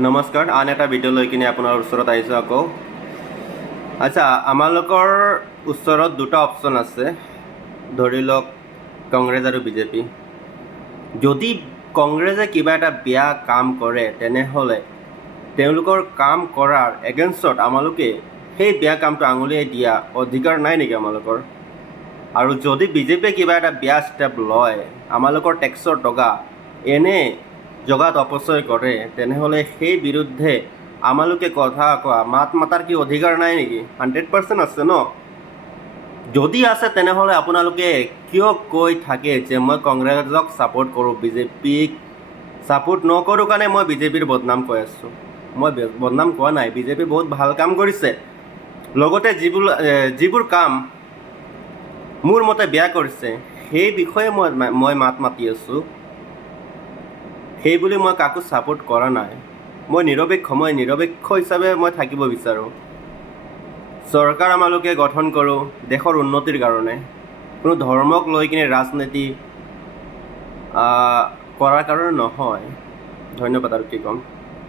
নমস্কাৰ, আন এটা ভিডিঅ' লৈ কিনে আপোনাৰ ওচৰত আহিছোঁ আকৌ। আচ্ছা, আমালোকৰ ওচৰত দুটা অপশ্যন আছে, ধৰি লওক কংগ্ৰেছ আৰু বিজেপি। যদি কংগ্ৰেছে কিবা এটা বেয়া কাম কৰে তেনেহ'লে তেওঁলোকৰ কাম কৰাৰ এগেইনষ্টত আমালোকে সেই বেয়া কামটো আঙুলিয়াই দিয়া অধিকাৰ নাই নেকি আমালোকৰ? আৰু যদি বিজেপিয়ে কিবা এটা বেয়া ষ্টেপ লয়, আমালোকৰ টেক্সৰ টকা এনে জগাত অপচয় কৰে, তেনেহ'লে সেই বিৰুদ্ধে আমালোকে কথা কোৱা মাত মাতাৰ কি অধিকাৰ নাই নেকি? 100% আছে ন? যদি আছে তেনেহ'লে আপোনালোকে কিয় কৈ থাকে যে মই কংগ্ৰেছক ছাপোৰ্ট কৰোঁ, বিজেপিক ছাপোৰ্ট নকৰোঁ কাৰণে মই বিজেপিৰ বদনাম কৈ আছোঁ? মই বদনাম কোৱা নাই, বিজেপি বহুত ভাল কাম কৰিছে। লগতে যিবোৰ কাম মোৰ মতে বেয়া কৰিছে সেই বিষয়ে মই মাত মাতি আছোঁ। সেই বুলি মই কাকো ছাপোৰ্ট কৰা নাই। মই নিৰপেক্ষ হিচাপে মই থাকিব বিচাৰোঁ। চৰকাৰ আমালোকে গঠন কৰোঁ দেশৰ উন্নতিৰ কাৰণে, কোনো ধৰ্মক লৈ কিনে ৰাজনীতি কৰাৰ কাৰণে নহয়। ধন্যবাদ আৰু কি ক'ম।